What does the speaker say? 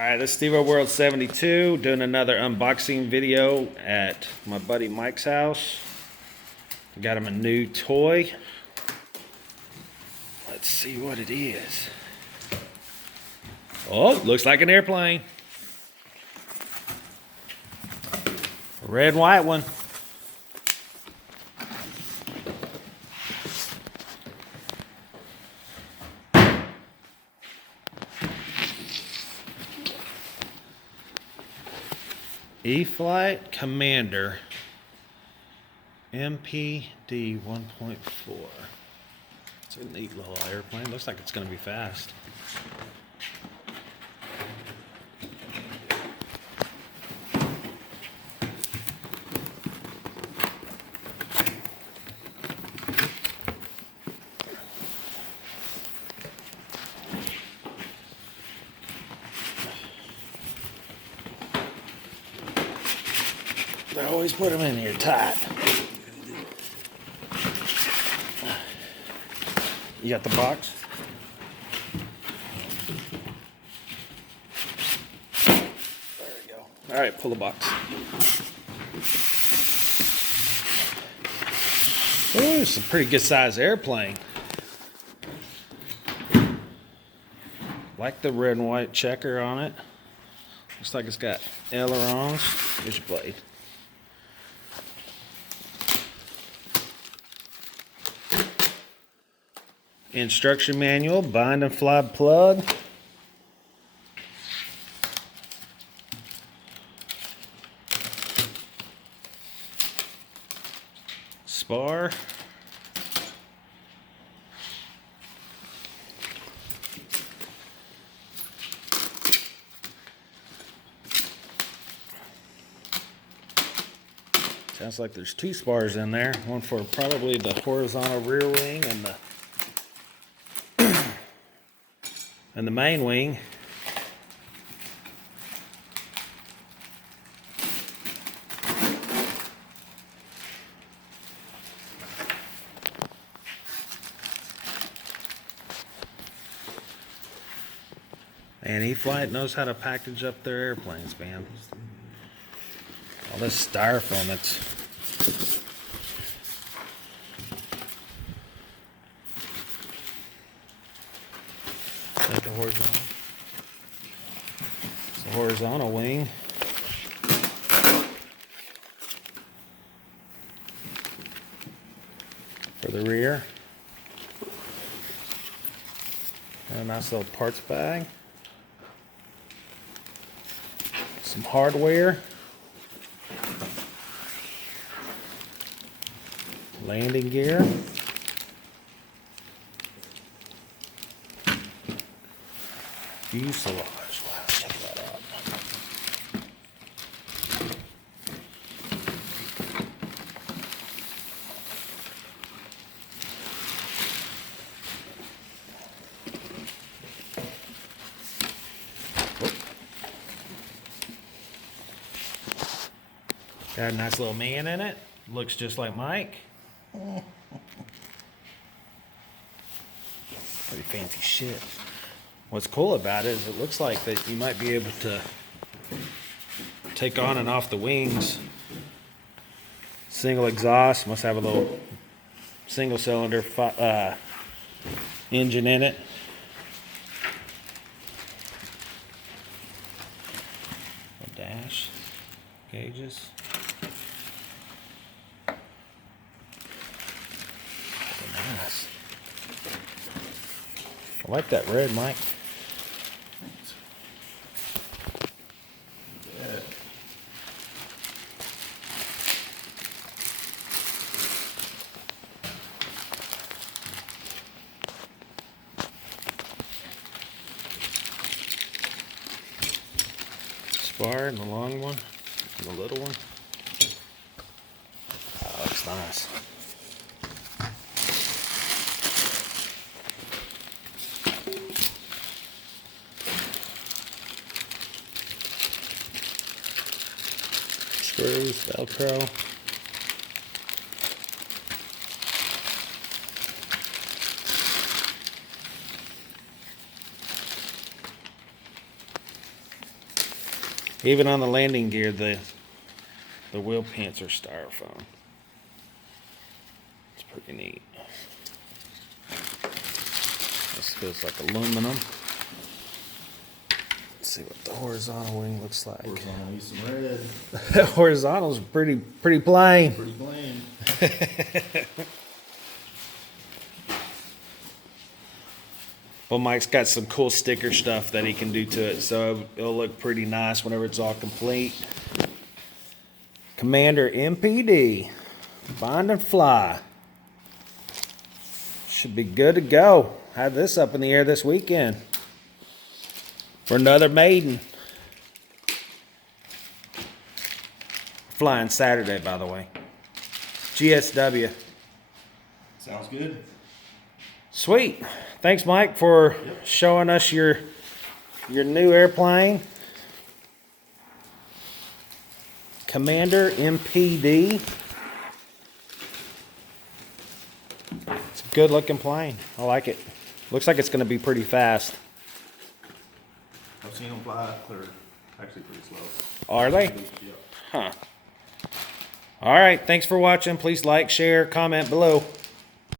Alright, this is Steve World 72 doing another unboxing video at my buddy Mike's house. Got him a new toy. Let's see what it is. Oh, looks like an airplane. A red and white one. Eflite Commander MPD 1.4. It's a neat little airplane. Looks like it's going to be fast. They always put them in here tight. You got the box? There we go. All right, pull the box. Ooh, it's a pretty good sized airplane. Like the red and white checker on it. Looks like it's got ailerons. Here's your blade. Instruction manual, bind and fly plug. Spar. Sounds like there's two spars in there. One for probably the horizontal rear wing and the main wing. And Eflite knows how to package up their airplanes, man. All this styrofoam, it's like the horizontal. It's a horizontal wing. For the rear. And a nice little parts bag. Some hardware. Landing gear. Fuselage. Wow, check that out. Oh. Got a nice little man in it. Looks just like Mike. Pretty fancy shit. What's cool about it is it looks like that you might be able to take on and off the wings. Single exhaust, must have a little single cylinder engine in it. A dash, gauges. Nice. I like that red, Mike. Spar and the long one, and the little one. Oh, looks nice. Screws, Velcro. Even on the landing gear, the wheel pants are styrofoam. It's pretty neat. This feels like aluminum. Let's see what the horizontal wing looks like. Horizontal needs some red. Horizontal's pretty plain. Pretty plain. Well, Mike's got some cool sticker stuff that he can do to it, so it'll look pretty nice whenever it's all complete. Commander MPD, bind and fly. Should be good to go. Have this up in the air this weekend for another maiden. Flying Saturday, by the way. GSW. Sounds good. Sweet. Thanks, Mike, for showing us your new airplane. Commander MPD. It's a good looking plane. I like it. Looks like it's going to be pretty fast. I've seen them fly. They're actually pretty slow. Are they? Yeah. Huh. All right. Thanks for watching. Please like, share, comment below.